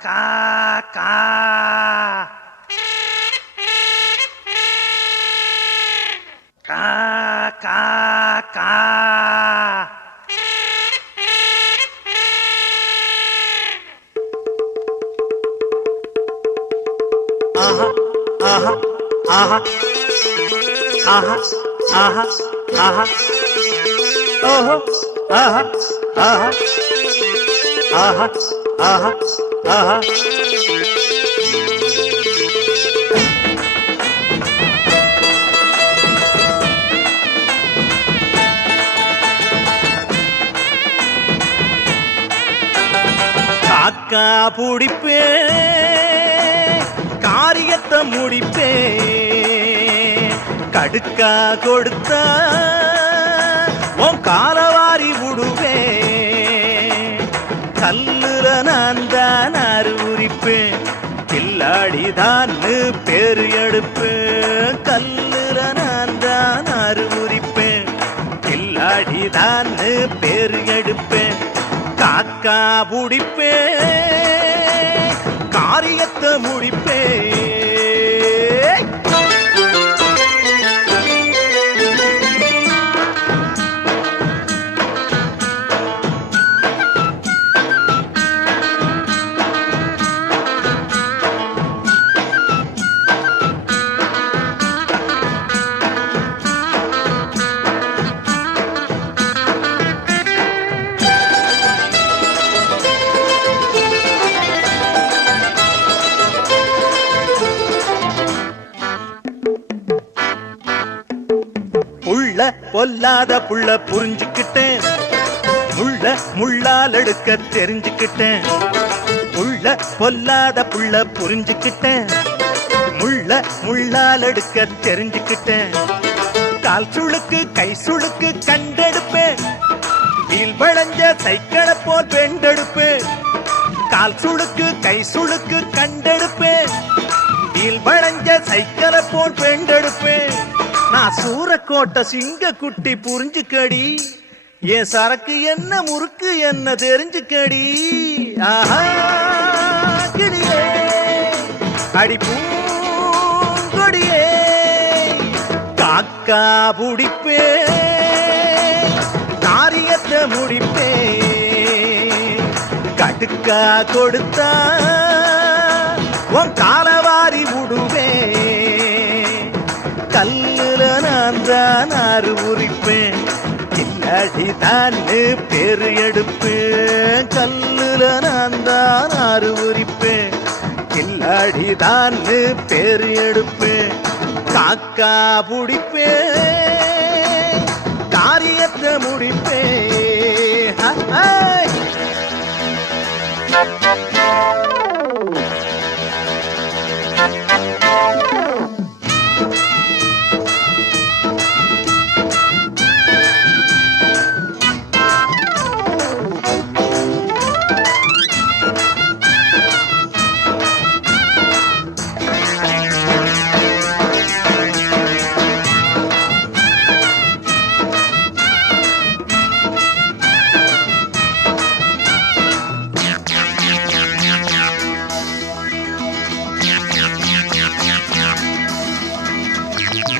கா கா கா கா கா ஆஹா ஆஹா ஆஹா ஆஹா ஆஹா ஆஹா ஓஹோ ஆஹா ஆஹா ஆஹா ஆஹா ஆஹா காக்கா புடிப்பே காரியத்தை முடிப்பே கடுக்கா கொடுத்தா உன் காலவாரி விடுவே கல்லுல நான் தான் அறிவுரிப்பேன் கில்லாடிதான் பேரு எடுப்பேன் கல்லுல நான் தான் அறிவுரிப்பேன் கில்லாடிதான் பேரு எடுப்பேன் காக்கா புடிப்பே காரியத்தை முடிப்பே புள்ள பொல்லாத புள்ள புரிஞ்சுக்கிட்டேன் முள்ள முள்ளால் எடுக்க தெரிஞ்சுக்கிட்டேன் புள்ள பொல்லாத புள்ள புரிஞ்சுக்கிட்டேன் முள்ள முள்ளால் எடுக்க தெரிஞ்சுக்கிட்டேன் கால் சுளுக்கு கை சுளுக்கு கண்டெடுப்பேன் வீல் வளைஞ்ச சைக்கிளை போல் வெண்டெடுப்பேன் கால் சுளுக்கு கை சுளுக்கு கண்டெடுப்பேன் வீல் வளைஞ்ச சைக்கிளை போல் வெண்டெடுப்பேன் நான் சூரக்கோட்டை சிங்க குட்டி புரிஞ்சுக்கடி என் சரக்கு என்ன முறுக்கு என்ன தெரிஞ்சுக்கடி ஆஹா கிளியே அடி பூங்கொடியே காக்கா புடிப்பே காரியத்தை முடிப்பே கடுக்கா கொடுத்தா உன் காலவாரி விடுவே கல்லுல நான் தான் அறிவுரிப்பேன் கில்லாடிதான் பேரு எடுப்பேன் கல்லுல நான் தான் அறிவுரிப்பேன் கில்லாடிதான் பேரு எடுப்பேன் காக்கா புடிப்பேன் காரியத்தை முடிப்பேன்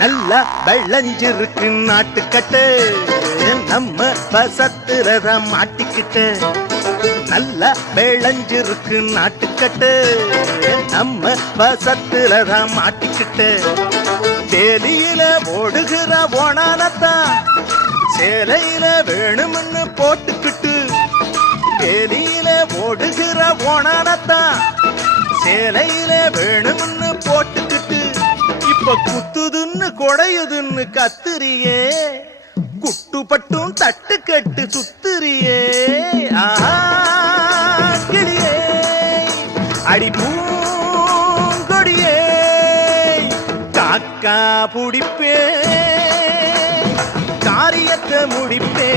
நல்லா வெள்ளஞ்சிருக்கு நாட்டுக்கட்டு நம்ம பசத்துறத மாட்டிக்கிட்டு நல்லா வெள்ளஞ்சிருக்கு நாட்டுக்கட்டு நம்ம பசத்துறத மாட்டிக்கிட்டு தேலியில ஓடுகிற ஓனானத்தான் சேலையில வேணும்னு போட்டுக்கிட்டு தேலியில ஓடுகிற ஓனானத்தான் சேலையில வேணும்னு போட்டுக்கிட்டு இப்ப குத்துதுன்னு கொடையுதுன்னு கத்துறியே குட்டுப்பட்டும் தட்டு கட்டு சுத்துறியே ஆஹா கிளியே அடி பூங்கொடியே காக்கா புடிப்பே காரியத்தை முடிப்பே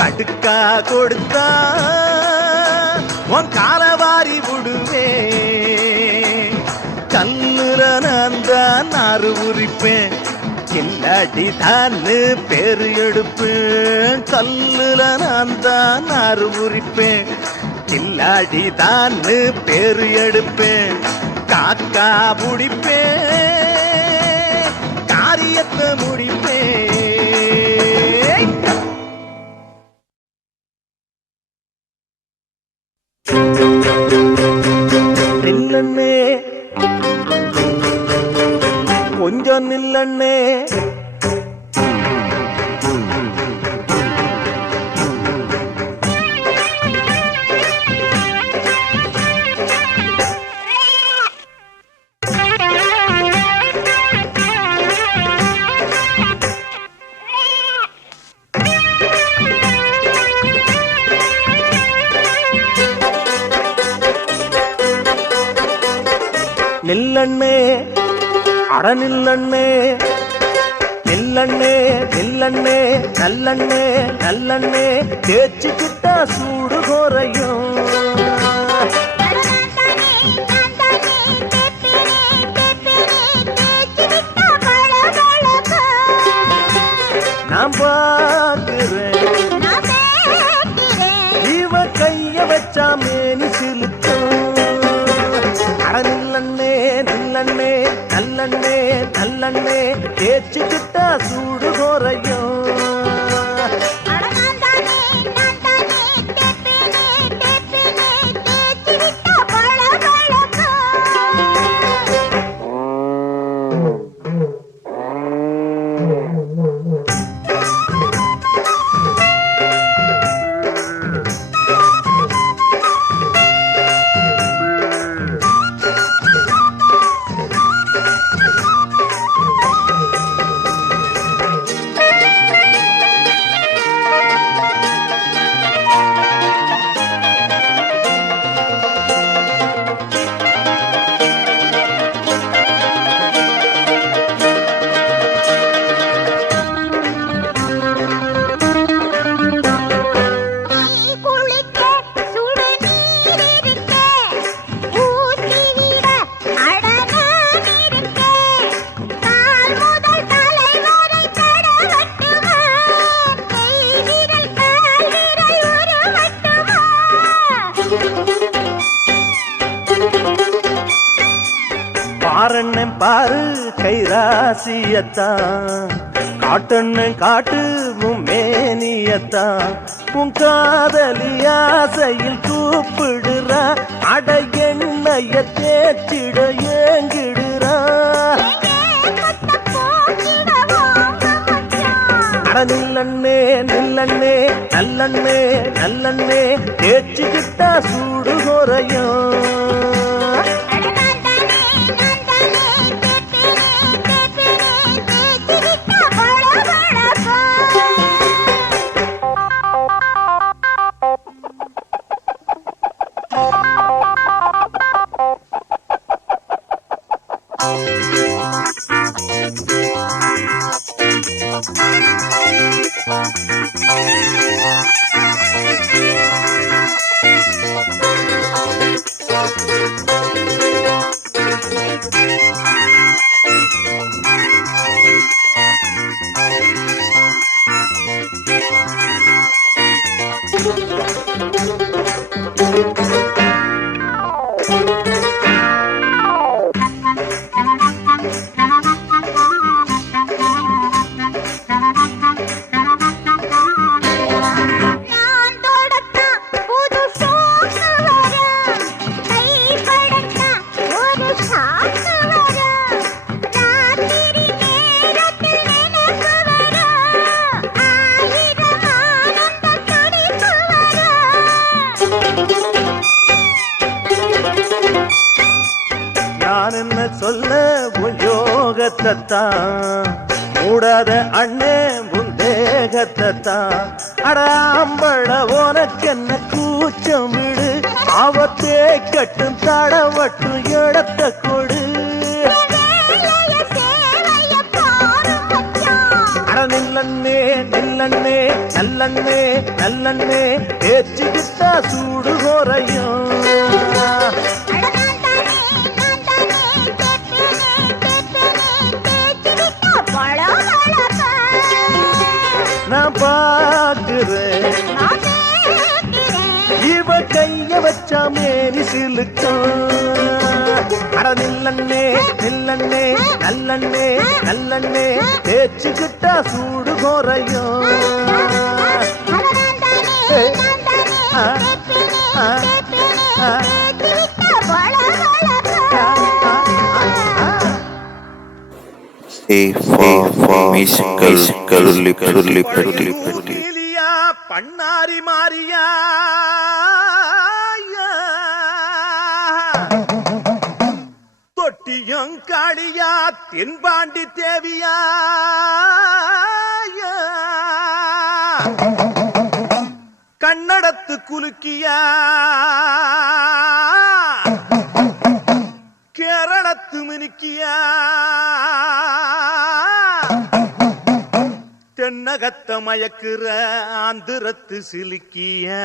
கடுக்கா கொடுத்தா உன் காலவாரி விடுவே கல்லுல நான் தான் அறிவுரிப்பேன் கில்லாடிதான் பேரு எடுப்பேன் கல்லுல நான் தான் அறிவுரிப்பேன் கில்லாடி தான் பேரு எடுப்பேன், காக்கா புடிப்பேன், காரியத்தை முடிப்பேன். நில்லண்ணே கொஞ்சம் நில்லண்ணே, நில்லண்ணே அட நில்லண்ணே, நில்லண்ணே நில்லண்ணே நல்லண்ணே நல்லண்ணே, தேய்ச்சிக்கிட்டா சூடு குறையும். நான் பார்க்கிறேன் இவ கைய வச்சா மேனி சிலுக்கும். நில்லண்ணே நில்லண்ணே நல்லண்ணே நல்லண்ணே, தேய்ச்சிக்கிட்டா சூடு குறையும். பாரண்ணன் பாரு கைராசியத்தான், காட்டண்ணன் காட்டு மேனியத்தான், உன் காதலி ஆசையில் கூப்பிடுறா, அட எண்ணைய தேய்ச்சிட ஏங்கிடுறா. அட நில்லண்ணே நில்லண்ணே நல்லண்ணே நல்லண்ணே, தேய்ச்சிக்கிட்டா சூடு குறையும். சொல்ல யோகத்தான் மூடாத அண்ணே முந்தேகத்தான், அடாம்பழ உனக்கென்ன கூச்சம் விடு, அவத்தே கட்டும் தடவட்டும் இடத்த கொடு. அட நில்லண்ணே நில்லண்ணே நல்லண்ணே நல்லண்ணே, தேய்ச்சிக்கிட்டா சூடு குறையும். நான் பார்க்கிறேன் இவ கைய சிலுக்கும். அட நில்லண்ணே நில்லண்ணே நல்லண்ணே நல்லண்ணே தேய்ச்சிக்கிட்டா சூடு குறையும். பண்ணாரி மாறியா தொட்டியும் காளியா தென்பாண்டி தேவியா கன்னடத்து குலுக்கியா கேரளத்து மினுக்கியா தென்னகத்த மயக்குற ஆந்திரத்து சிலுக்கியா.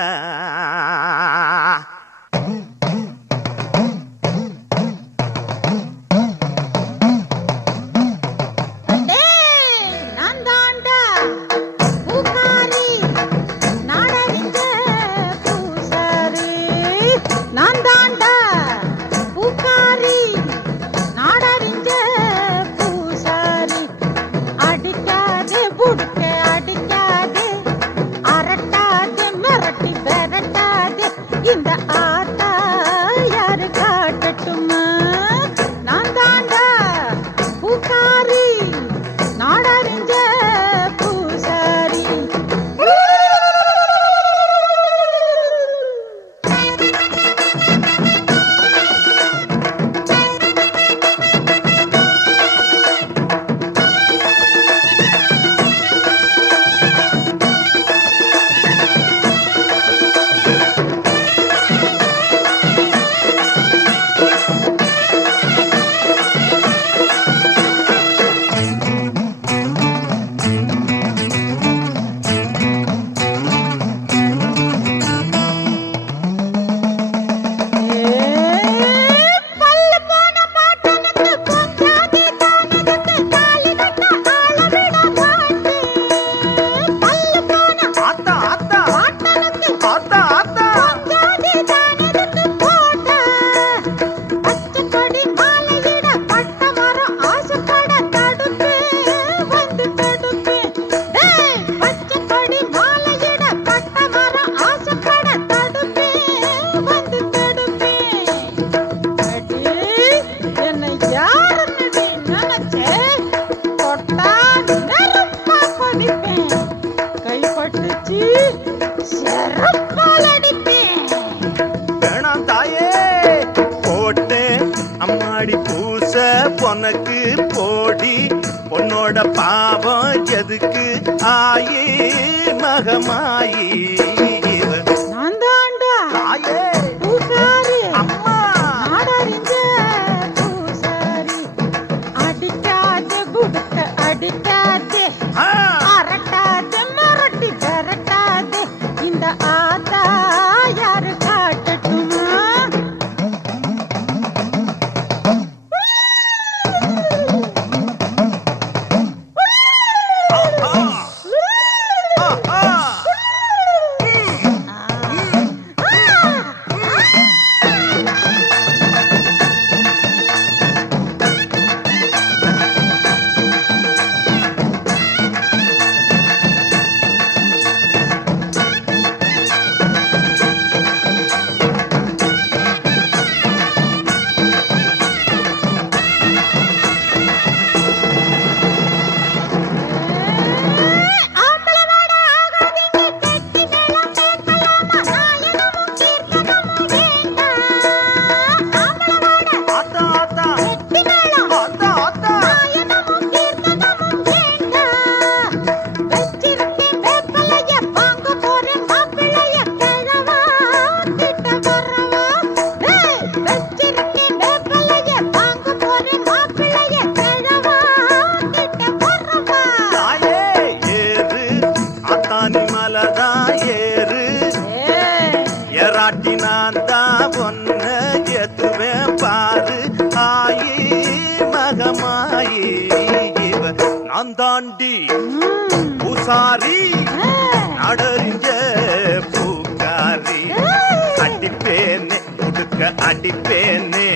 வேணாம் தாயே போட்டேன் அம்மாடி பூச பொனக்கு போடி பொன்னோட பாவம் எதுக்கு ஆயி மகமாயி தாயே பூசாரி அம்மா நாடறிஞ்ச பூசாரி அடிக்காதே குடுக்க அடிக்காதே அரட்டாதே மிரட்டி விரட்டாதே இந்த ஆத்தா யாரு காட்டட்டுமா தாண்டி பூசாரி நடறிஞ்ச பூக்காரி அடிப்பேனே உடுக்க அடிப்பேனே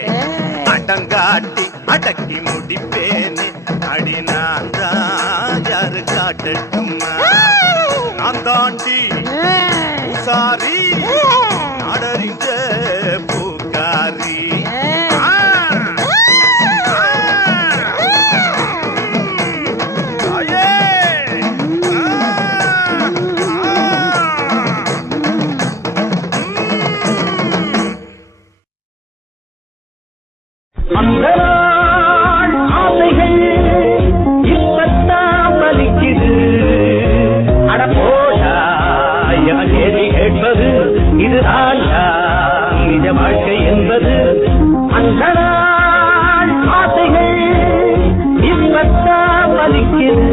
அடங்காட்டி அடக்கி முடிப்பேனே அடி நான் தான் யாரு காட்டட்டுமா நான் தாண்டி உசாரி நாடறிஞ்ச பூக்காரி அந்த நாள் ஆசைகள் இப்பத்தான் பலிக்குது. அட போடா எவன் கேள்வி கேட்பது இதுதான் நிஜ வாழ்க்கை என்பது. அந்த நாள் ஆசைகள் இப்பத்தான் பலிக்குது.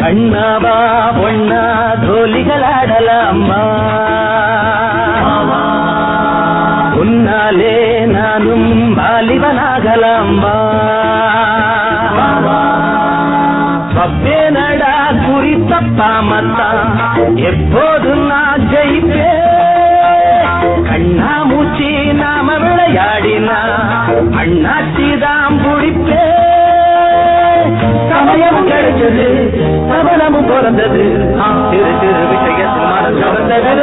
கண்ணாவா பொண்ணா தோலிகளாடலாமா உன்னாலே நானும் வாலிபனாகலாமா பப்பேனடா குறி தப்பாமத்தான் எப்போதும் நான் ஜெயிப்பேன். கண்ணா மூச்சி நாம விளையாடினா அண்ணாச்சிதான் பிடிப்பே. சமயம் கிடைச்சது சபலமும் பிறந்தது சிறு சிறு விஷயத்தில் மனம் கவர்ந்தது.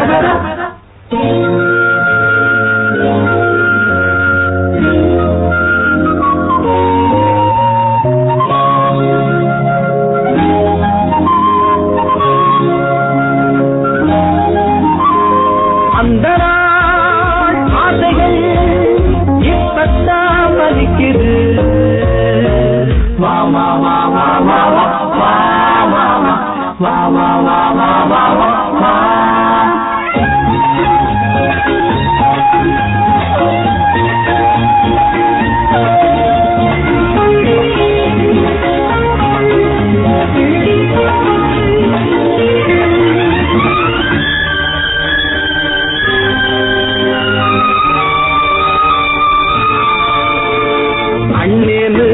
அந்த நாள் ஆசைகள் இப்பத்தான் பலிக்குது. வா வா வா வா வா வா வா வா வா வா வா வா வா வா வா. அண்ணேன்னு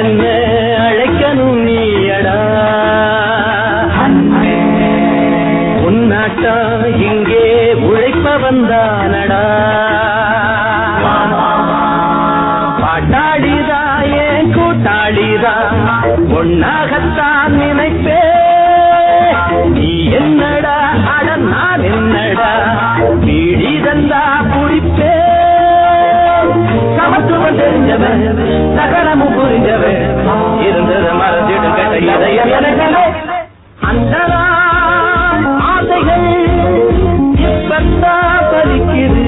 என்ன அழைக்கணும் நீயடா உன்னாட்டா இங்கே உழைப்பவன் தானடா. பாட்டாளிதா ஏன் கூட்டாளிதா ஒன்னாகத்தான் நினைப்பே. நீ என்னடா அட நான் என்னடா பீடி தந்தா குடிப்பே. சமத்துவம் தெரிஞ்சவன் சகலமும் புரிஞ்சவன் இருந்தது மறந்துட்டு கேட்ட இதயம் எனக்கே. அந்த நாள் ஆசைகள் இப்பத்தான் பலிக்குது.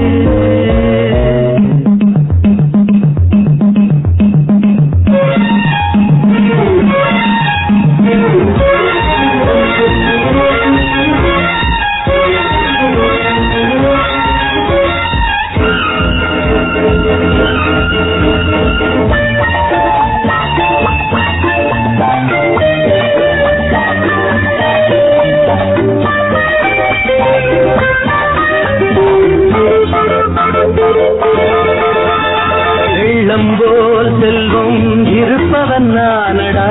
வெள்ளம் போல் செல்வம் இருப்பவன் நானடா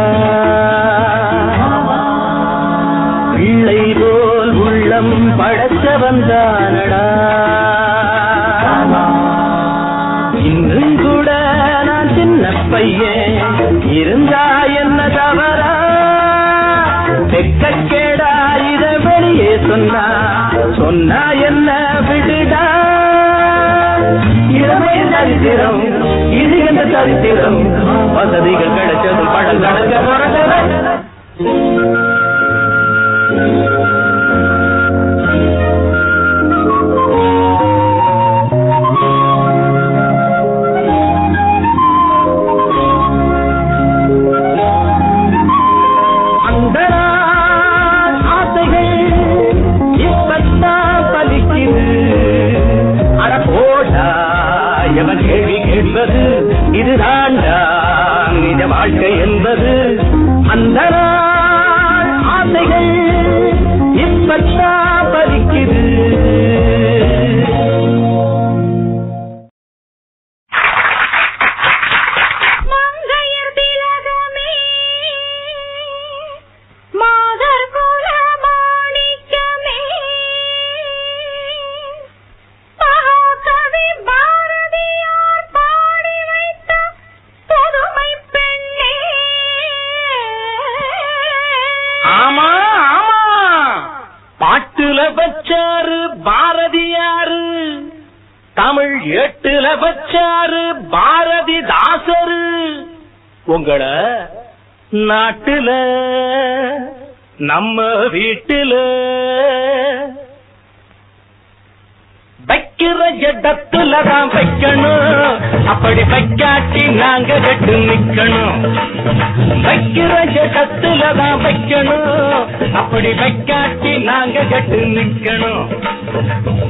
பிள்ளை போல் உள்ளம் படைத்தவன் தானடா. இன்னும் கூட நான் சின்ன பையன் இருந்தா என்ன தவறா வெக்கக்கேடா இத வெளியே சொன்னா என்ன விடுடா. இளமை சரித்திரம் இது என்ற சரித்திரம் வசதிகள் கிடைச்சது படம் கடக்க பிறந்தவன். அந்த நாள் ஆசைகள் இப்பத்தான் பலிக்குது. அட போடா கேள்வி கேட்பது இதுதான்டா நிஜ வாழ்க்கை என்பது. அந்த நாள் ஆசைகள் இப்பத்தான் பலிக்குது. வச்சாரு பாரதியாரு, தமிழ் 8ல வச்சாரு பாரதிதாசரு. உங்களை நாட்டுல நம்ம வீட்டுல வைக்கிற இடத்துலதான் வைக்கணும், அப்படி வைக்காட்டி நாங்க கட்டு நிக்கணும். வைக்கிற இடத்துலதான் வைக்கணும், அப்படி வைக்காட்டி நாங்க கட்டு நிக்கணும்.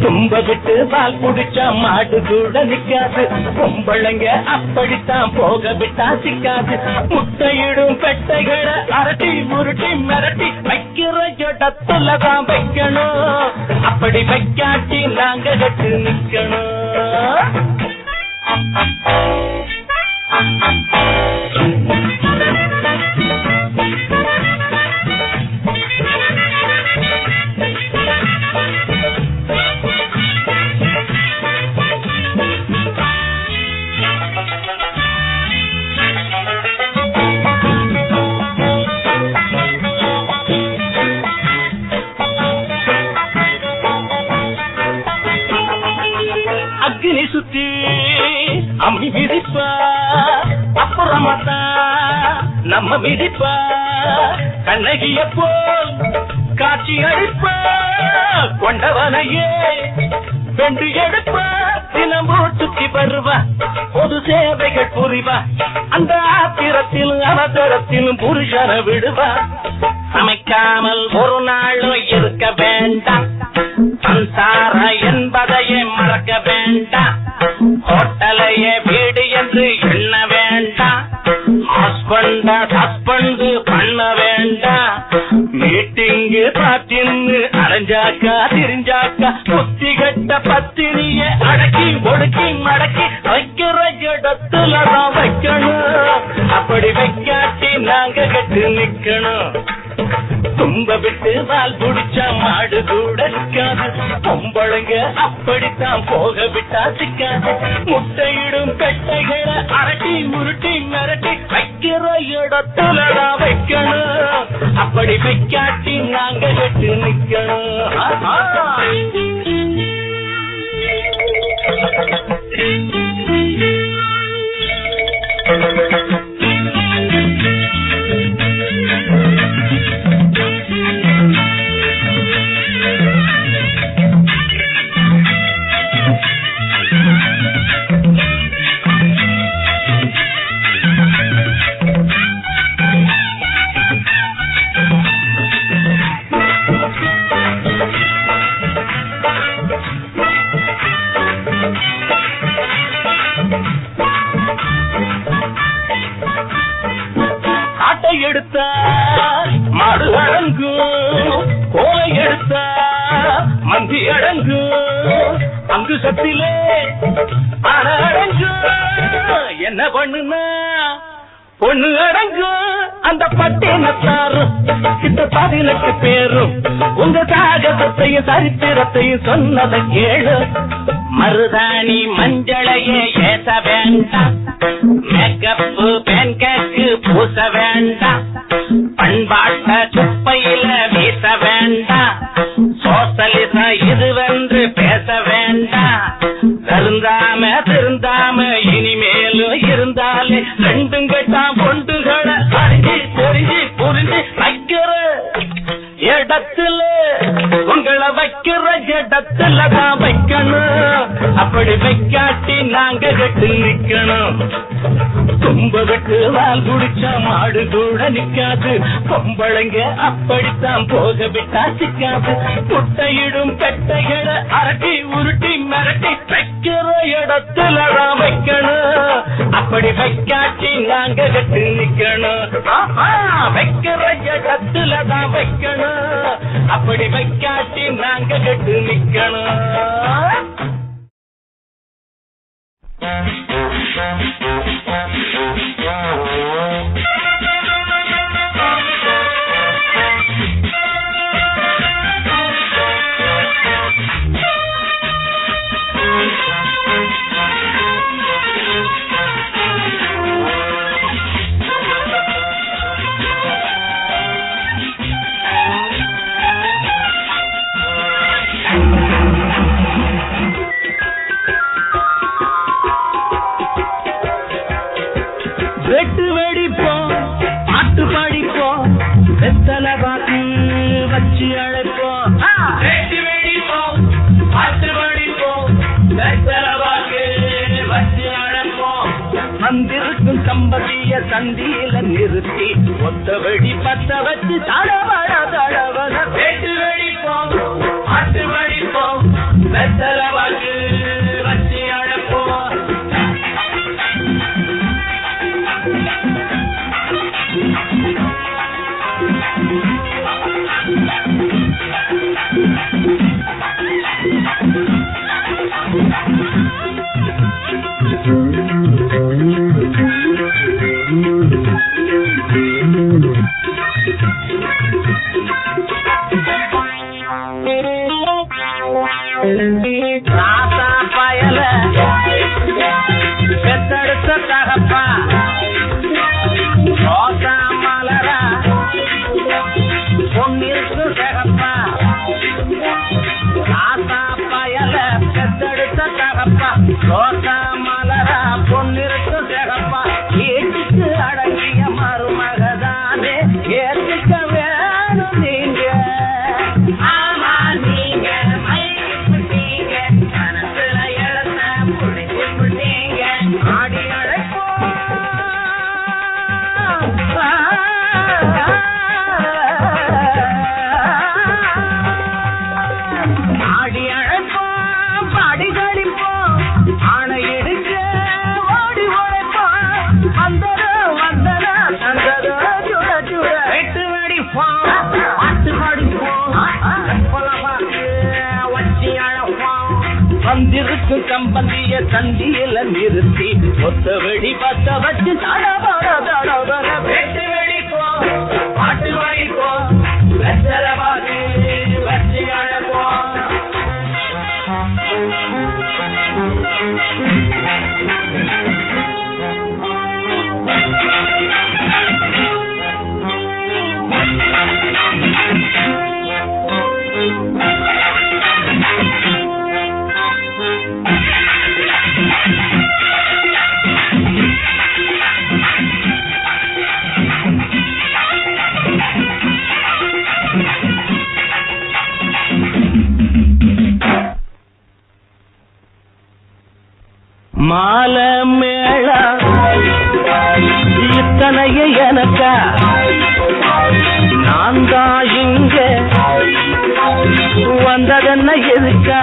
தும்ப விட்டு பால் குடிச்சா மாடு கூட நிக்காது, பொம்பளைங்க அப்படித்தான் போக விட்டா சிக்காது. முட்டையிடும் பெட்டைகளை அரட்டி உருட்டி மிரட்டி வைக்கிற இடத்துலதான் வைக்கணும், அப்படி வைக்காட்டி நாங்க கட்டு நிக்கணும். அக்னி சுத்தி அம்மி மிதிப்பா, அப்புறமாத்தா நம்ம மிதிப்பா. கண்ணகிய போல் காட்சி அளிப்பா, கொண்டவனையே வெண்டு எடுப்பா. தினமும் சுத்தி வருவா, பொது சேவைகள் புரிவா. அந்த ஆத்திரத்திலும் அவசரத்திலும் புருஷனை விடுவா. சமைக்காமல் ஒரு நாளும் இருக்க வேண்டாம், சம்சார என்பதையே மறக்க வேண்டாம். ஹோட்டலையே வீடு என்று எண்ண வேண்டாம், ஹஸ்பண்ட் பண்ண வேண்டாம். மீட்டிங்கு பாட்டின்னு அலைஞ்சாக்கா திரிஞ்சாக்கா புத்தி கட்ட பத்தினிய அடக்கி ஒடுக்கி மடக்கி வைக்கிற இடத்துலதான் வைக்கணும், அப்படி வைக்காட்டி நாங்க கட்டு நிக்கணும். தும்ப விட்டு வால் புடிச்சா மாடு கூட நிக்காது, பொம்பளைங்க அப்படித்தான் போக விட்டா சிக்காது. முட்டையிடும் பெட்டைகளை அரட்டி உருட்டி மிரட்டி வைக்கிற இடத்துலதான் வைக்கணும், அப்படி வைக்காட்டி நாங்க கட்டு நிக்கணும். எடுத்தா மாடு அடங்கும், கோலை எடுத்தா மந்தி அடங்கும். அங்கு சத்திலே அட அடங்கும், என்ன பண்ணுனா பொண்ணு அடங்கும். அந்த பட்டினத்தாரும் கிட்ட 18 பேரும் உங்க சாகசத்தையும் சரித்திரத்தையும் சொன்னதை கேளு. மருதாணி மஞ்சளையே ஏச வேண்டாம், மேக்கப்பு பேன்கேக்கு பூச வேண்டாம், பண்பாட்ட குப்பையில வீச வேண்டாம், சோசலிசம் இதுவென்று பேச வேண்டாம். திருந்தாம இனிமேலும் இருந்தாலே ரெண்டும் கட்டாம் பொண்டுகளை அறிஞ்சு தெரிஞ்சு புரிஞ்சு வைக்கிற இடத்துல உங்களை வைக்கிற இடத்துலதான் வைக்கணும், அப்படி அப்படி வைக்காட்டி நாங்க கட்டு நிக்கணும். தும்ப விட்டு வால் குடிச்சா மாடு கூட நிக்காது. பொம்பளைங்க அப்படித்தான் போக விட்டா சிக்காது. முட்டையிடும் பெட்டைகளை அரட்டி உருட்டி மிரட்டி வைக்கிற இடத்துலதான் வைக்கணும். அப்படி வைக்காட்டி நாங்க கட்டு நிக்கணும். வைக்கிற இடத்துலதான் வைக்கணும். அப்படி வைக்காட்டி நாங்க கட்டு நிக்கணும். வெட்டு வெடிப்போம், பாட்டு பாடிப்போம், வெத்தலை பாக்கு வச்சு அழைப்போம். வெட்டு வெடிப்போம், பாட்டு பாடிப்போம், வெத்தலை பாக்கு வச்சு அழைப்போம். வந்திருக்கும் சம்பதிய சந்தியில நிறுத்தி ஒத்த வெடி பத்த வச்சு தடவட தடவட. வெட்டு வெடிப்போம், பாட்டு பாடிப்போம், வெத்தலை பாக்கு வச்சு அழைப்போம். ராசா பயல பெத்தெடுத்த தகப்பா ரோசா மலரா பொன்னிற்கு தகப்பா. ராசா பயல பெத்தெடுத்த தகப்பா ரோசா மலரா பொன்னிற்கு தகப்பா. வீட்டுக்கு அடங்கிய மருமகதானே ஏற்றுக்க வேணும் நீங்க. ஆமா நீங்க மயக்கிட்டீங்க, மனசுல எழுத்த புடிச்சுட்டீங்க. ஆடி அழைப்போம், ஆடி அழைப்போம், பாடி கழிப்போம், ஆணை எடுக்க ஓடி உழைப்போம். வந்ததோ வந்ததோ தந்ததோ சுட சுட. வெட்டு வெடிப்போம், பாட்டு பாடிப்போம், வச்சு அழைப்போம். வந்திருக்கும் சம்பந்திய சந்தியில நிறுத்தி ஒத்த வெடி பத்த வச்சு தடவட தடவட. வெட்டு வெடிப்போம், பாட்டு பாடிப்போம், வெத்தலை பாக்கு வச்சு அழைப்போம். மால மேள இத்தனைய எனக்கா நான் தான் இங்க வந்ததென்ன எதுக்கா.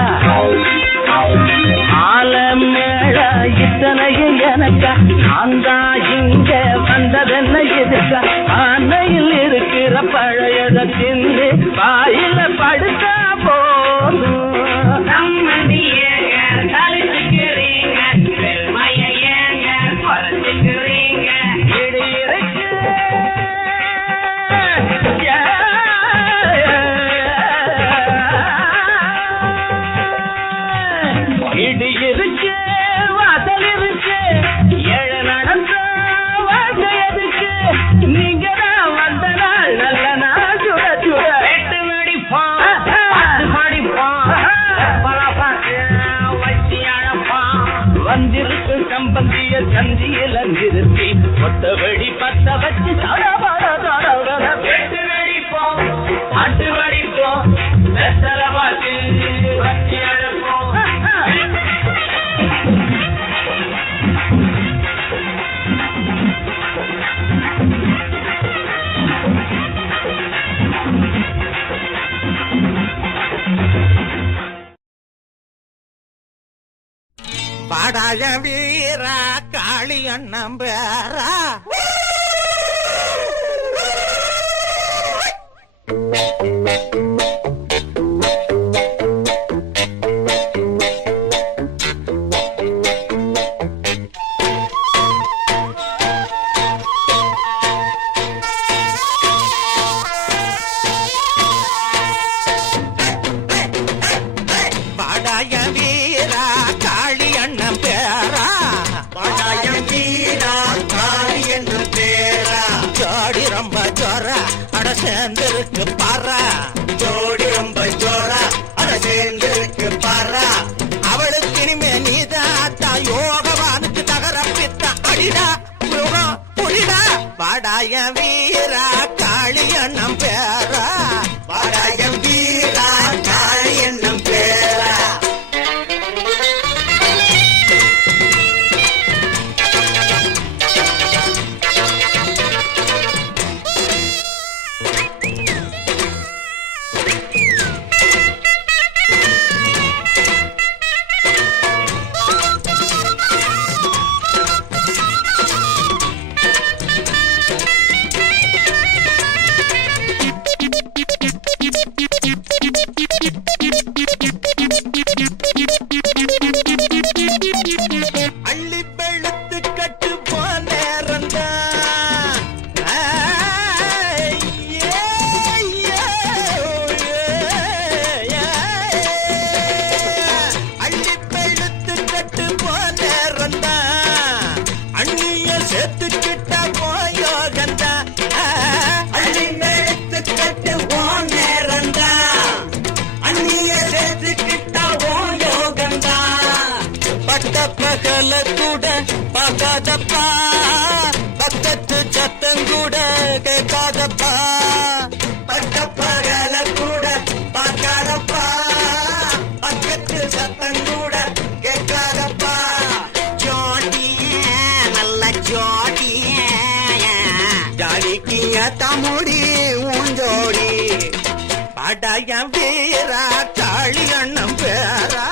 மால மேள இத்தனைய எனக்கா நான் தான் இங்க வந்ததென்ன எதுக்கா. அன்னையில் இருக்கிற பழையத தின்னு வாயில படுத்தா போதும். இடி இருக்கு, வாசல் இருக்கு, ஏழு நடந்த வாழ்க்கை எதுக்கு. நீங்க தான் வந்த நாள் நல்ல நாள் சுட சுட. வெட்டு வெடிப்போம், பாட்டு பாடிப்போம், வச்சு அழப்போம். வந்திருக்கு சம்பந்திய சந்தியில நிறுத்தி ஒத்த வெடி பத்த வச்சு தடவட தடவட. வெட்டு வெடிப்போம், பாட்டு பாடிப்போம், வெத்தலை பாக்கு வச்சு அழப்போம். வாடாய வீரா காளி அண்ணன் பேரா வாடாய வீரா காளி அண்ணன் பேரா வாடாய வீரா காளி அண்ணன் பேரா ஜோடி ரொம்ப ஜோரா அட சேர்ந்திருக்கு பாரா ஜோடி ரொம்ப ஜோரா அட சேர்ந்திருக்கு பாரா அவளுக்கு இனிமே நீதாத்தா யோகவானுக்கு தகரப்பித்தா அடிடா யோகம் புரிடா வாடாய வீரா காளி அண்ணன் பேரா வாடாய வீரா காளி அண்ணன் பேரா அள்ளி வெளுத்து கட்டு போனேரந்தா அள்ளி வெளுத்து கட்டு போனேரந்தா அண்ணிய சேர்த்துக்கிட்ட போயோகந்தா அள்ளி வெளுத்து கட்டு போனேரந்தா அண்ணிய சேர்த்துக்கிட்ட போயோகந்தா பட்ட பகல கூட பார்க்காதப்பா பக்கத்து சத்தம் கூட கேட்காதப்பா பட்ட பகல கூட பார்க்காதப்பா பக்கத்து சத்தம் கூட கேட்காதப்பா ஜோடியே நல்ல ஜோடியே ஜாலிக்கிய தமுடி ஊஞ்சோடி பாடாயம் வீரா காளி அண்ணன் பேரா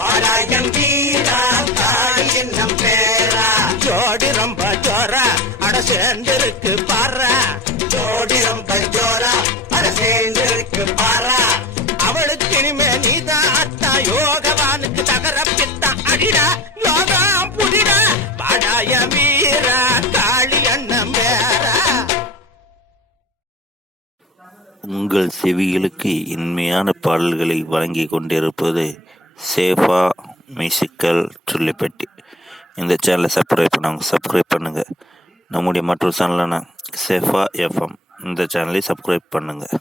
பாடாயம் வீரா காளி அண்ணன் பேரா ஜோடி ரொம்ப ஜோரா அட சேர்ந்திருக்கு பாரா ஜோடி ரொம்ப ஜோரா அட சேர்ந்திருக்கு பாரா அவளுக்கு இனிமே நீதான் அத்தா யோகவானுக்கு தகரப்பித்தா அடிடா யோகம் புடிடா பாடாயம் வீரா காளி அண்ணன் பேரா உங்கள் செவிகளுக்கு இனிமையான பாடல்களை வழங்கி கொண்டிருப்பது சேஃபா மியூசிக்கல் ட்ரில்லிப்பட்டி. இந்த சேனலை சப்ஸ்கிரைப் பண்ணுங்கள். நம்முடைய மற்றொரு சேனலான சேஃபா எஃப்எம் இந்த சேனலை சப்ஸ்கிரைப் பண்ணுங்கள்.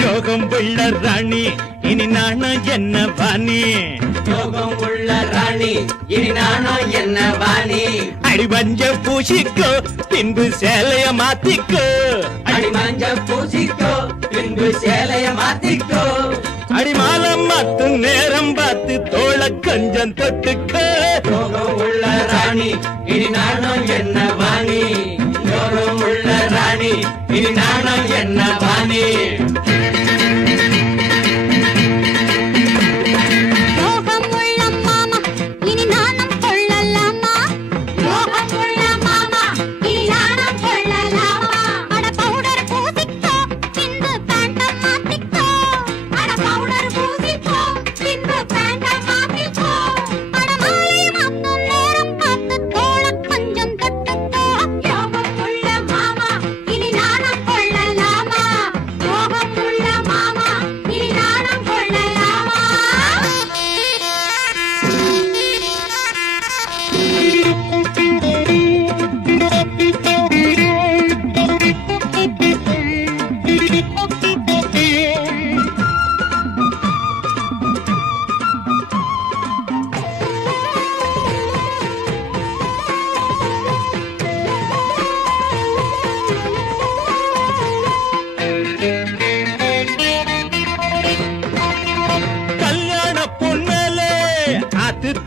யோகம் உள்ள ராணி இனி நானும் என்ன வாணி யோகம் உள்ள ராணி இனி நானும் என்ன வாணி அடி மஞ்ச பூசிக்கோ பின்பு சேலைய மாத்திக்கோ அடி மஞ்ச பூசிக்கோ பின்பு சேலைய மாத்திக்கோ அடி மாலம் மாத்து நேரம் பார்த்து தோள கொஞ்சம் தொட்டுக்கோ யோகம் உள்ள ராணி இனி நானும் என்ன வாணி யோகம் உள்ள ராணி இனி நானும் என்ன வாணி யோகம்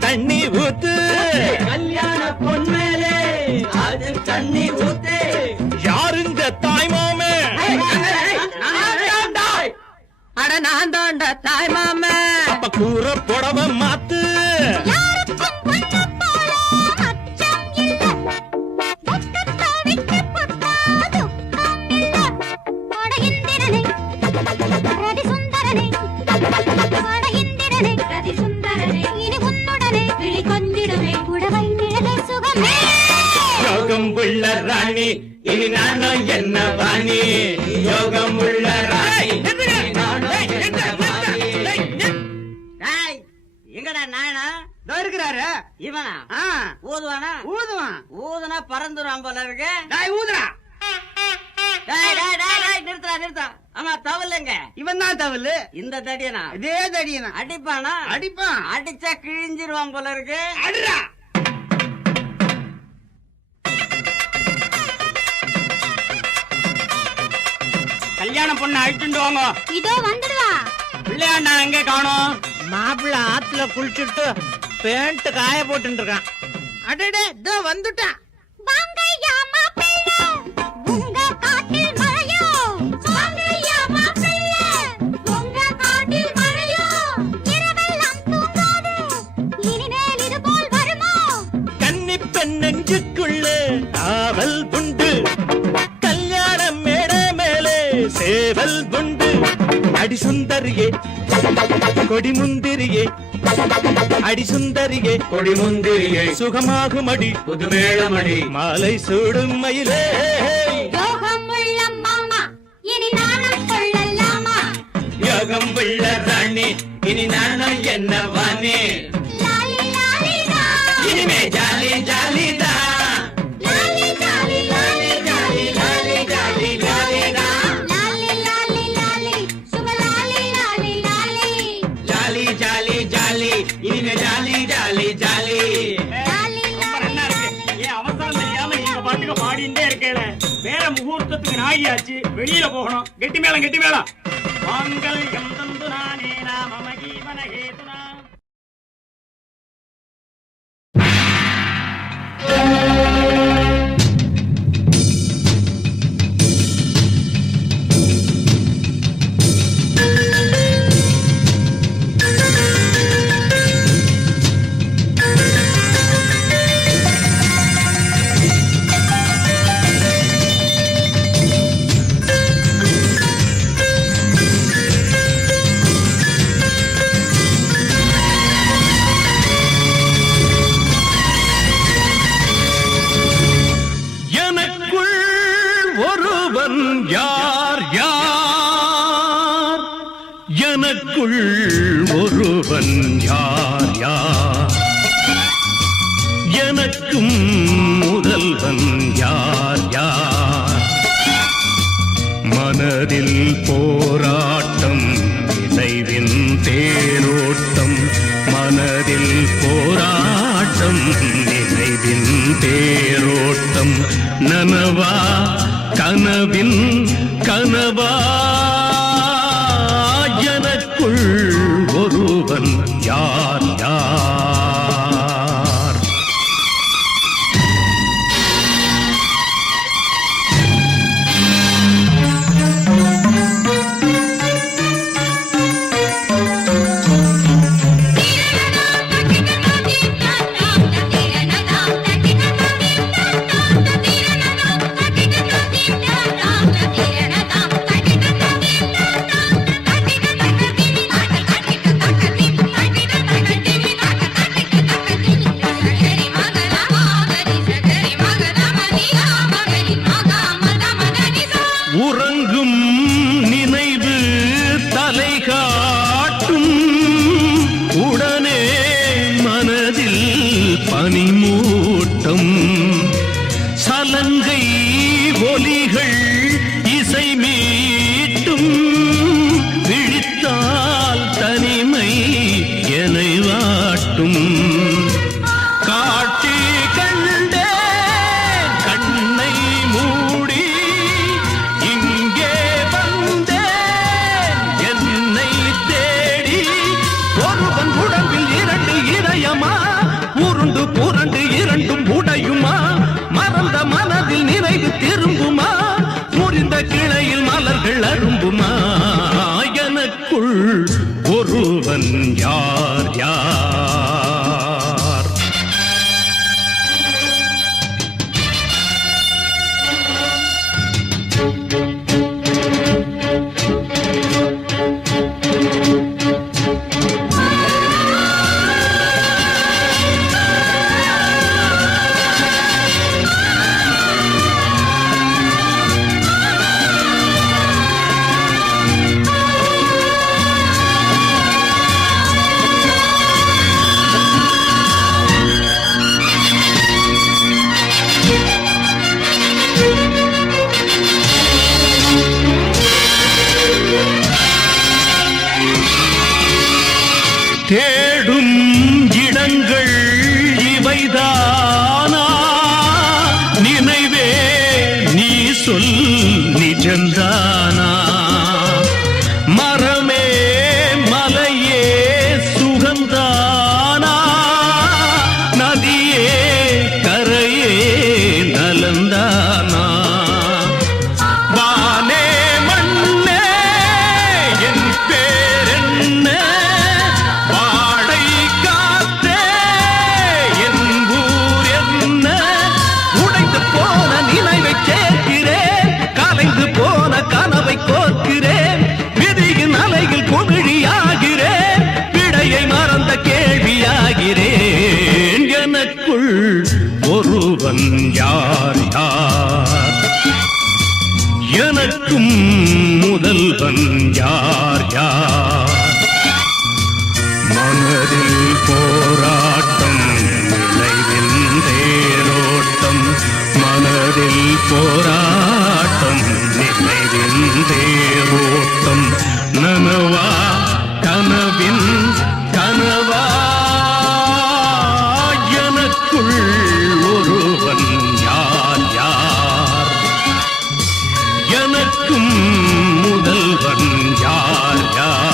தண்ணி ஊத்து கல்யாண பொன்மேலே அது தண்ணி ஊத்து யாருங்க தாய்மாமே அட நான் தாண்டா தாய் மாமே. அப்ப கூற புடவ மாத்து யாருக்கும் பொண்ணு போல அச்சம் இல்ல. துக்கத்தை விட்டு புட்டா துக்கம் இல்ல. அட இந்திரனே ரதி சுந்தரனே அட இந்திரனே ரதி சுந்தரனே இனி உன்னுடனே விழி கொண்டிடுமே புடவை நிழலை சுகமே. யோகம் உள்ள ராணி இனி நானும் என்ன வாணி யோகம் உள்ள ராணி இனி நானும் என்ன வாணி. டேய், எங்கடா நாயனா இருக்கிறாரு இவனா ஊதுவானா ஊதுவான் ஊதுனா பறந்துரும் போல இருக்கு. ஊதுறா டேய் டேய் டேய் டேய் நிறுத்துடா நிறுத்தா. ஆமா தவலுங்க இவன் தான் தவலு இந்த தடியனா இதே தடியனா அடிப்பானா அடிப்பான் அடிச்சா கிழிஞ்சிருவான் போல இருக்கு. அடிடா கல்யாண பொண்ணு அழிச்சுட்டு வாங்க. இதோ வந்துடுவா. பிள்ளையாண்டா எங்க காணோம்? மாப்பிள்ள ஆத்துல குளிச்சுட்டு பேண்ட் காய போட்டு இருக்கான். அடடே இதோ வந்துட்டான். வாங்கய்யா மாப்பிள்ளை உங்க காட்டில் மழையோ. வாங்கய்யா மாப்பிள்ளை உங்க காட்டில் மழையோ. இரவெல்லாம் தூங்காது இனிமேல் இது போல் வருமோ. கன்னி பெண் நெஞ்சுக்குள்ள ஆவல் உண்டு கல்யாணம் மேடை மேலே சேவல் உண்டு அடி சுந்தரியே கொடி முந்திரியே அடி சுந்தரியே கொடி முந்திரியை சுகமாகும் அடி புது மேளமடி மாலை சூடும் மயிலே யோகம் உள்ள மாமா இனி நாணம் கொள்ளலாமா. யோகம் உள்ள ராணி இனி நானும் என்ன வாணி லாலி லாலி லா. இனிமே ஜாலி ஜாலி தான் லாலி லாலி லாலி லாலி லாலி லாலி லாலி லா. லாலி லாலி லாலி சுப லாலி லாலி லாலி. ஜாலி ஜாலி ஜாலி இனிமே ஜாலி ஜாலி ஜாலி லாலி லாலி ஏன் அவசரம் தெரியாம நீங்க பாட்டுக்கு பாடிட்டே இருக்கேல வேற முகூர்த்தத்துக்கு நாகியாச்சு வெளியில போகணும். கெட்டி மேளம் மாங்கல்யம் தந்து நானே நாம ஜீவன ஹேதுனா. எனக்குள் ஒருவன் யார் யார் எனக்குள் ஒருவன் யார் யார் எனக்கும் முதல்வன் யார் யார் மனதில் போராட்டம் இசைவின் தேரோட்டம் மனதில் போராட்டம் இசைவின் தேரோட்டம் நனவா கனவின் கனவா எனக்குள் ஒருவன் யார் யார் உறங்கும் நினைவு தலை காட்டும் உடனே மனதில் பனிமூட்டம் சலங்கை ஒலிகள் இசை மீட்டும் விழித்தால் தனிமை என்னை வாட்டும் காட்சி கண்டே கண்ணை மூடி இங்கே வந்தேன் என்னை தேடி ஒருவன் உடம்பில் இரண்டு இதயமா நினைதானா நினைவே நீ சொல் நிஜந்தானா மரமே மலையே சுகந்தானா நதியே கரையே நலந்தானா வானே மண்ணே என் பேரென்ன வாடை காத்தே என் ஊர் என்ன உடைந்து போன நினைவை சேர்க்கிறேன் கலைந்து போன கனவை கோர்க்கிறேன் விதியின் அலையில் குமிழியாகிறேன் விடையை மறந்த கேள்வியாகிறேன் எனக்குள் ஒருவன் யார் யார் எனக்கும் முதல்வன் யார் யார் மனதில் போராட்டம் நினைவில் தேரோட்டம் மனதில் போராட்டம் நினைவில் தேரோட்டம் நனவா கனவின் கனவா எனக்குள் ஒருவன் யார் யார் எனக்கும் முதல்வன் யார் யார்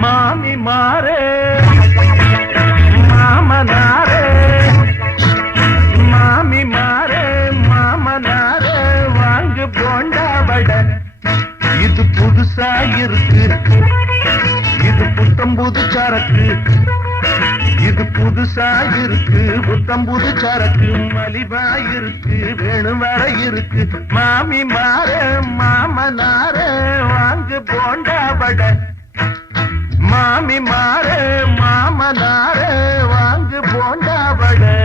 மாமி மாறே மாமனாரே மாமி மாறே மாமனாரே வாங்கு போண்டா வடை இது புதுசா இருக்கு இது புத்தம்புது சரக்கு இது புதுசா இருக்கு புத்தம்புது சரக்கு மலிவா இருக்கு வேணும் வர இருக்கு மாமி மாறே மாமனாரே வாங்கு போண்டா வடை மாமி மாறே மாமனாரே வாங்கு போண்டா வடை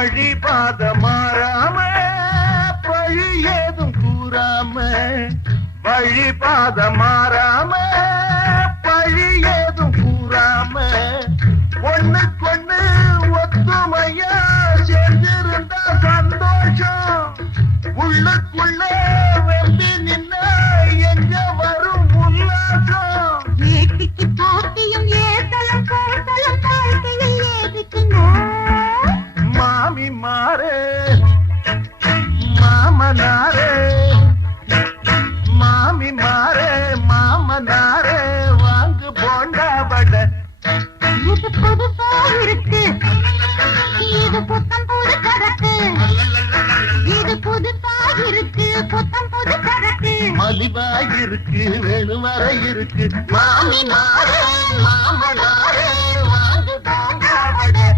வழிபாத மாறாம பழி ஏதும் கூறாம வழிபாத மாறாம பழி ஏதும் கூறாம ஒண்ணுக்கொண்ணு ஒத்துமையா சேர்ந்திருந்தா சந்தோஷம் உள்ளுக்குள்ள வெள்ளி நின்னா எங்க வரும் உல்லாசம் ஏட்டிக்கு போட்டியும் ஏத்தலும் போட்டலும் வாழ்க்கையில் ஏதுக்குங்க மாமி மாறு மாமனாரே மாமி மாறு மாமனாரே வாங்கு போண்டா வடை இது புதுசா இருக்கு இது புத்தம் புது கணக்கு இது புதுசா இருக்கு புத்தம் புது கணக்கு மலிவா இருக்கு வேணுவர இருக்கு மாமி மாறு மாமனாரே வாங்கு போண்டா வடை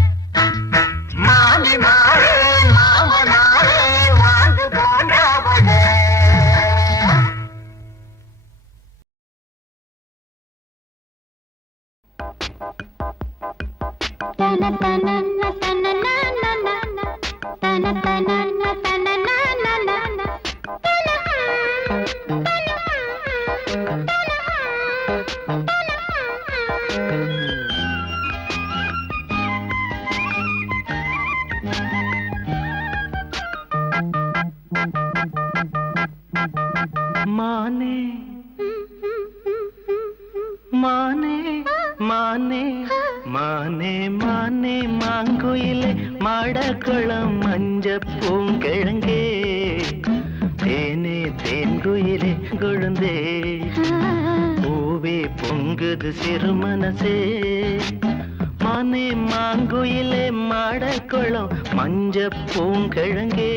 மாமி மாறு மாமனாரே வாங்கு போண்டா வடை தன தனன தனனனனன தன தனன தனனனனன மானே மானே மானே மானே மானே மாங்குயிலே மாடக்குளம் மஞ்ச பூங்கிழங்கே தேனே தேன்குயிலே கொழுந்தே பூவே பொங்குது சிறு மனசே மானே மாங்குயிலே மாடக்குளம் மஞ்ச பூங்கிழங்கே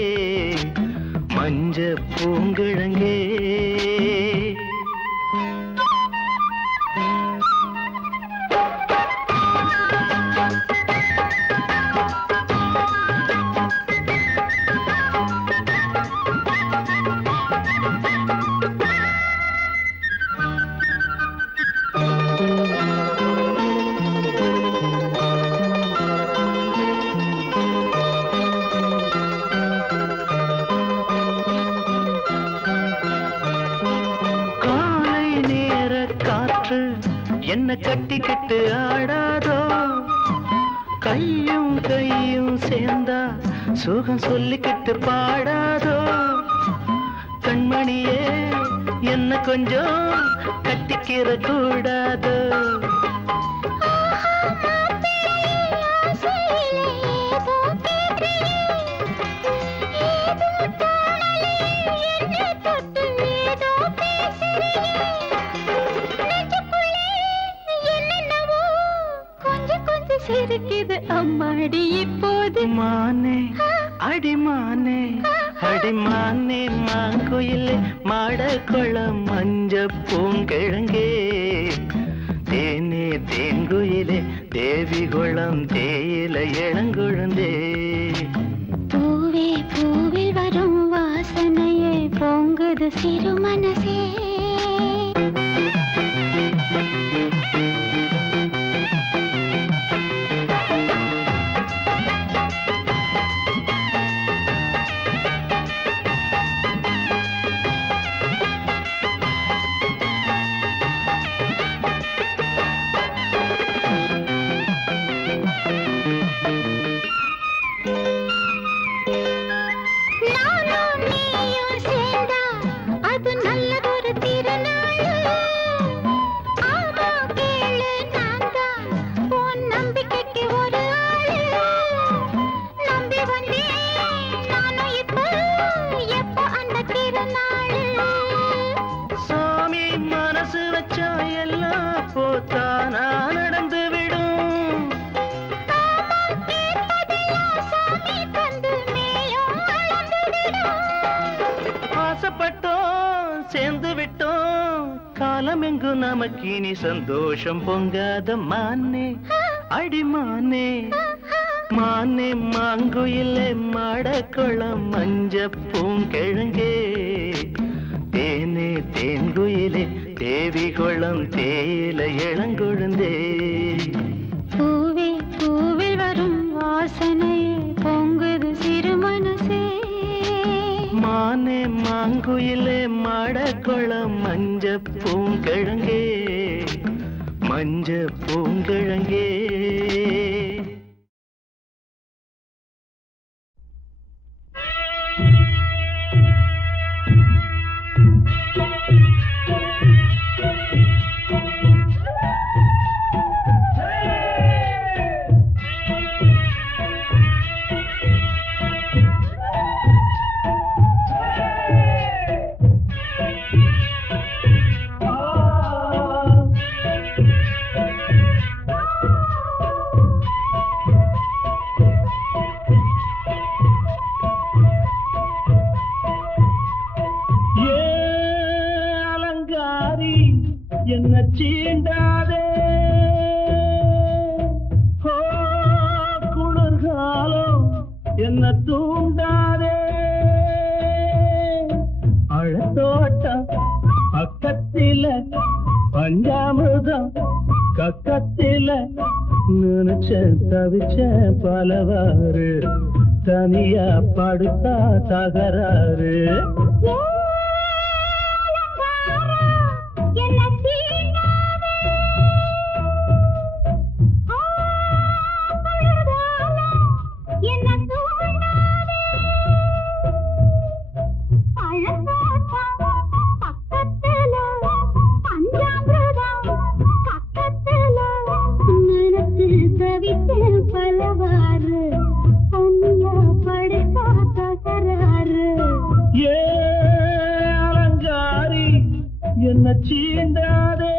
மஞ்ச பூங்கிழங்கே என்ன கட்டிக்கிட்டு ஆடாதோ கையும் கையும் சேர்ந்தா சுகம் சொல்லிக்கிட்டு பாடாதோ கண்மணியே என்ன கொஞ்சம் கட்டிக்கிற கூடாதோ சிரிக்குது அம்மாடி இப்போது மானே அடிமானே அடிமானே மாங்குயிலே மாடக்குளம் மஞ்ச பூங்கிழங்கே தேனே தேன்குயிலே தேவி குளம் தேயில இளங்குழந்தே பூவே பூவில் வரும் வாசனையே பொங்குது சிறு மனசே சேர்ந்து விட்டோம் காலமெங்கு நமக்கினி சந்தோஷம் பொங்காத மானே அடிமானே மானே மாங்குயிலே மாடக்குளம் மஞ்ச பூங்கிழங்கே தேனே தேன்குயிலே தேவி குளம் தேயில இளங்குழந்தே பூவே பூவில் வரும் வாசனையே பொங்குது மஞ்ச பூங்கிழங்கே மஞ்ச பூங்கிழங்கே என்ன சீண்டாதே குளிர்காலம் என்ன தூண்டாதே அழத்தோட்டம் பக்கத்தில பஞ்சாமிர்தம் கக்கத்தில நினைச்ச தவிச்ச பலவாறு தனியா படுத்தா தகராறு என்ன சீண்டாதே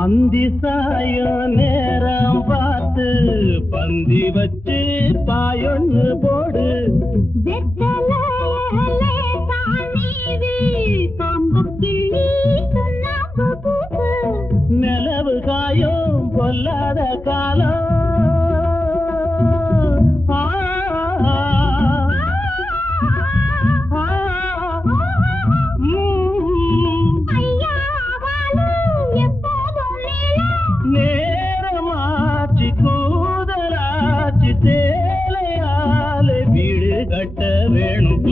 அந்தி சாயம் நேரம் பார்த்து பந்தி வச்சு பாயொன்னு போடு நிலவு காயும் கொல்லாத காலம் நேரமாச்சு கூதலாச்சு சேலையால வீடு கட்ட வேணும்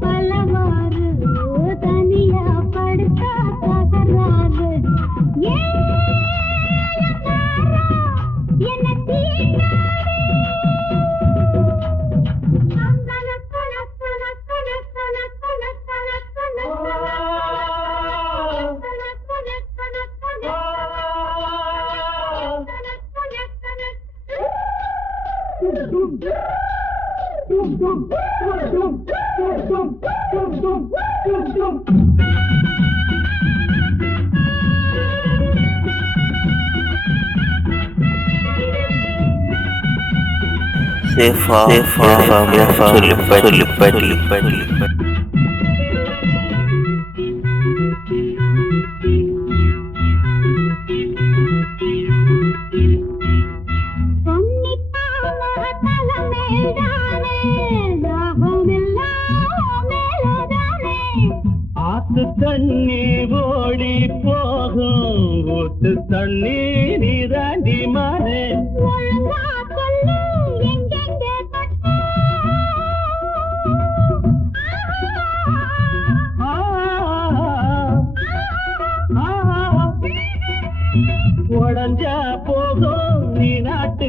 பலவாறு தனியா படுத்தா தகராறு என்ன சேஃபா சொல்லிப்படி ஆத்து தண்ணி ஓடி போகும் ஊத்து தண்ணி நீராண்டி மாறே உடஞ்சா போகும் நீ நாட்டு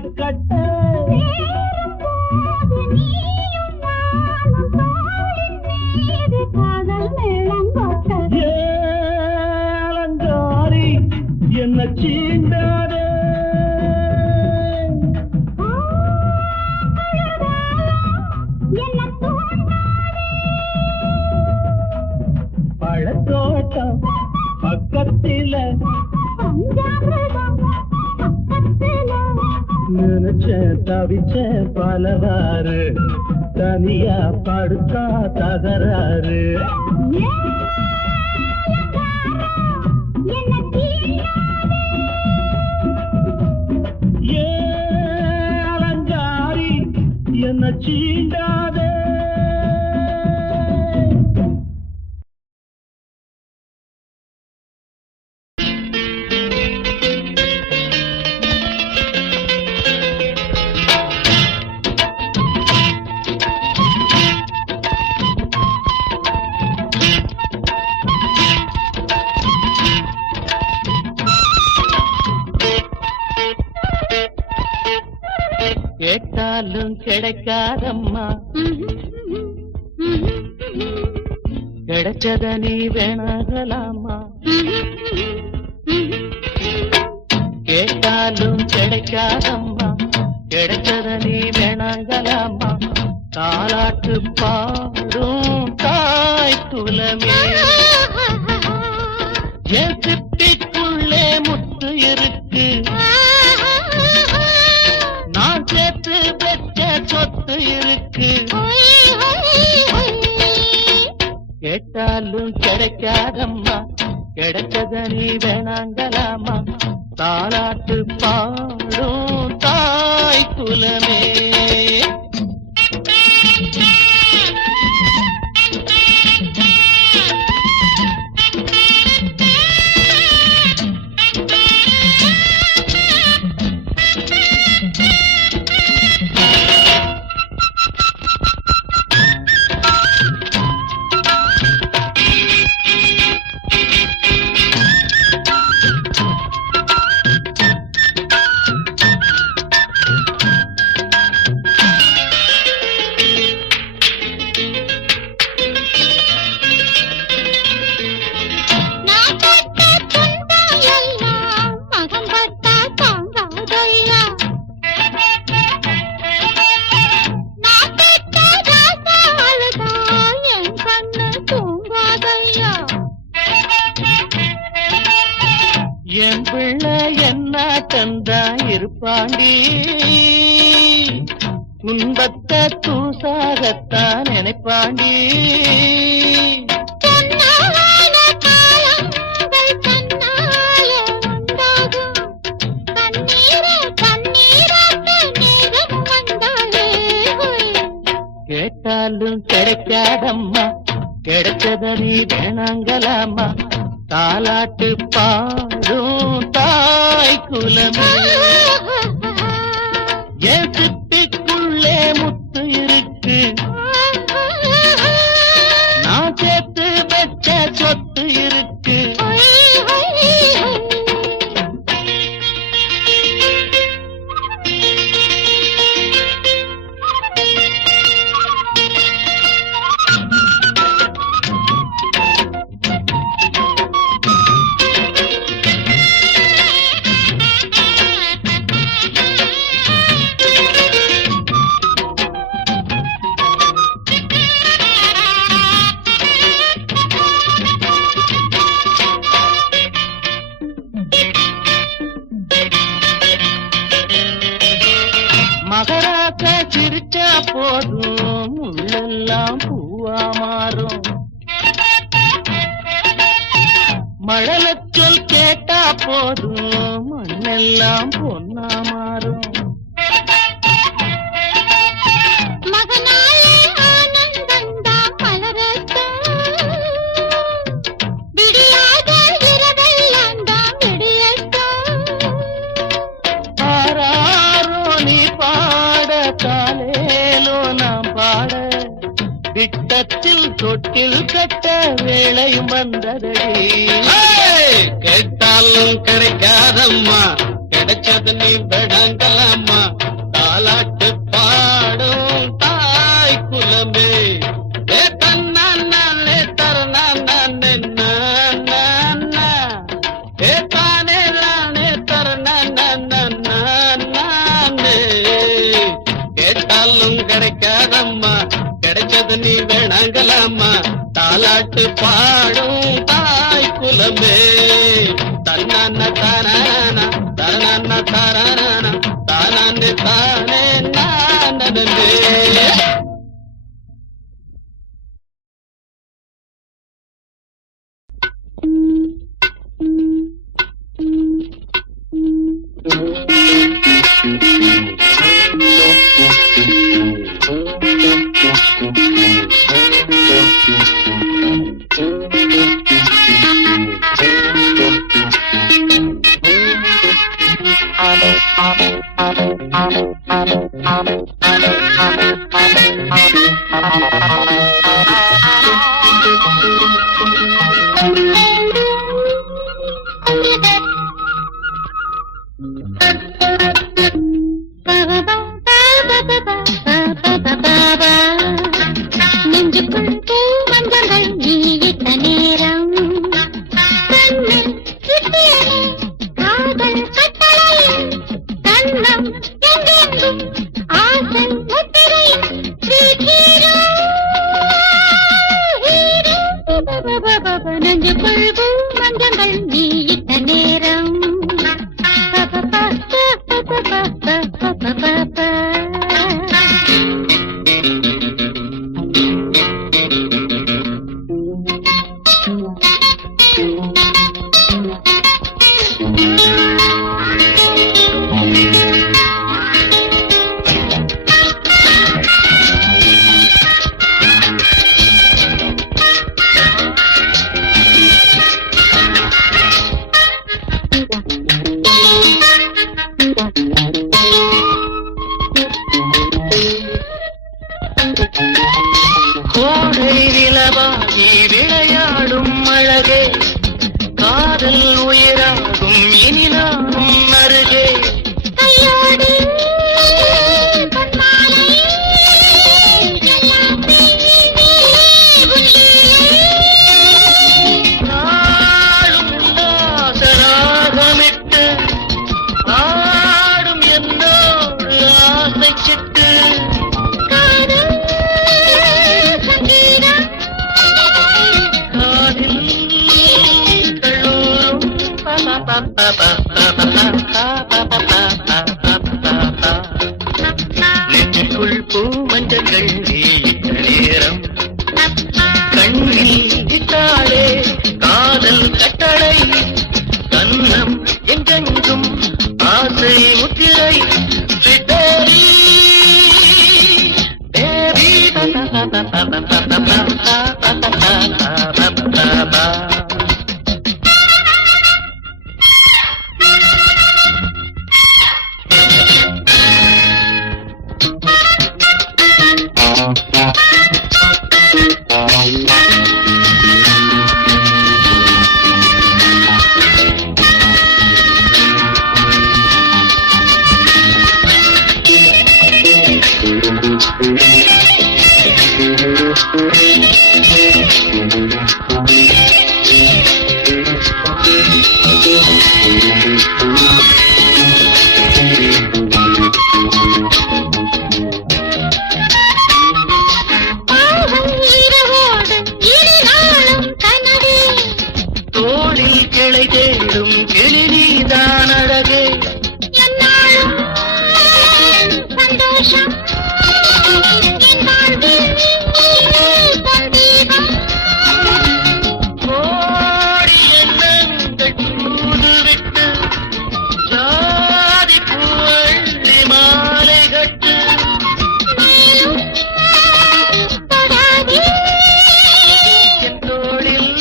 காதல் மேளம் போட்ட அலங்காரி என்ன சீண்டாதே என்ன பழத்தோட்டம் பக்கத்தில பஞ்சாமிரதம் பக்கத்தில நினைச்சேன் தவிச்சேன் பலவாறு தனியா படுத்தா தகராறு என்ன ஏ அலங்காரி என்ன சீண்டாதே கேட்டாலும் கிடைக்காதம்மா கிடைச்சத நீ வேணாகலாமா கேட்டாலும் கிடைக்காதம்மா கிடைச்சத நீ வேணாங்கலாமா தாலாட்டு பாடும் தாய் குலமே என் சிப்பிக்குள்ளே முத்து இருக்கு நான் சேர்த்து பெற்ற சொத்து இருக்கு கேட்டாலும் கிடைக்காதம்மா கிடைச்சத நீ வேணாங்கலாமா தாலாட்டு பாடும் தாய் குலமே என் பிள்ளை என்ன தந்தா இருப்பாண்டி துன்பத்தை தூசாகத்தான் நினைப்பாண்டி கேட்டாலும் கிடைக்காதம்மா கிடைச்சத நீ வேணாங்கலாமா தாலாட்டு பாடும் தாய் குலமே என் சிப்பிக்குள்ளே முத்து இருக்கு நான் சேர்த்து வச்ச சொத்து இருக்கு மகராக்க சிரிச்சா போதும் முள்ளெல்லாம் பூவா மாறும் மழலைச் சொல் கேட்டா போதும் மண்ணெல்லாம் பொன்னா மாறும் விட்டத்தில் தொட்டில் கட்ட வேளையும் வந்ததடி கேட்டாலும் கிடைக்காதம்மா கிடைச்சது நீ வேணாங்கலாமா தாலாட்டு பாடும் தாய் குலமே தன்னாலே தர பாடும் தாய் குலமே தன்னன்ன தானான தானன்ன தாரான தானே தானே நானே நெஞ்சுக்குள் பூ மஞ்சங்கள் நீ இட்ட நேரம் கண்ணில் சித்தியலே காதல் கட்டளை கண்ணம் எங்கெங்கும் ஆசை முத்திரை ஸ்ரீகீரோ நெஞ்சுக்குள் பூ மஞ்சங்கள் நீ இட்ட நேரம் கோடை நிலவாகி விளையாடும் அழகே காதல் உயிராகும் இனி நானும் அருகே கையோடு பொன்மாலை நாளும் உல்லாசராகமிட்டு ஆடும் என்னோடு ஆசை சிட்டு காதல் சங்கீதம் காதில் கல்லூரும் நெஞ்சுக்குள் பூ மஞ்சங்கள் நீட்ட நேரம் கண்ணில் இட்டாலே காதல் கட்டளை கண்ணம் எங்கெங்கும் ஆசை முத்திரை சிட்டேரி தேவி பாவம் இரவோடு இரு நாளும் கனவே தோளில் கிளை தேடும் கிளி நீதான் அழகே என்னாலும் சந்தோஷம் என் வாழ்வில் சந்தீபம் கோடி எண்ணங்கள் தூதுவிட்டு ஜாதி பூவள்ளி மாலை கட்டு மேலும் தொடாதே என் தோளில்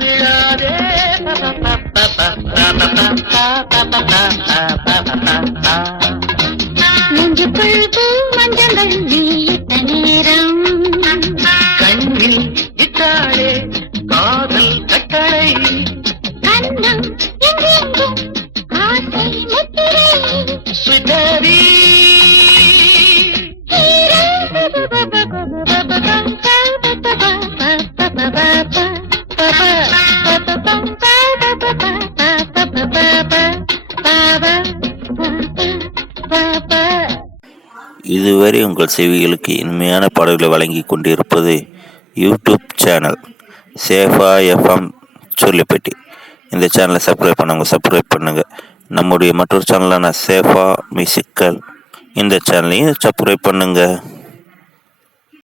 விழாதே நெஞ்சுக்குள் பூ மஞ்சங்கள் நீ இட்ட நேரம் கண்ணில் இட்டாலே காதல் கட்டளை கண்ணம் எங்கெங்கும் ஆசை முத்திரை சுதவி இதுவரை உங்கள் செவிகளுக்கு இனிமையான பாடல்களை வழங்கி கொண்டிருப்பது யூடியூப் சேனல் சேஃபா எஃப்எம் சுள்ளிப்பட்டி. இந்த சேனலை சப்ஸ்கிரைப் பண்ணுங்கள். நம்முடைய மற்றொரு சேனலான சேஃபா மியூசிக்கல் இந்த சேனலையும் சப்ஸ்கிரைப் பண்ணுங்கள்.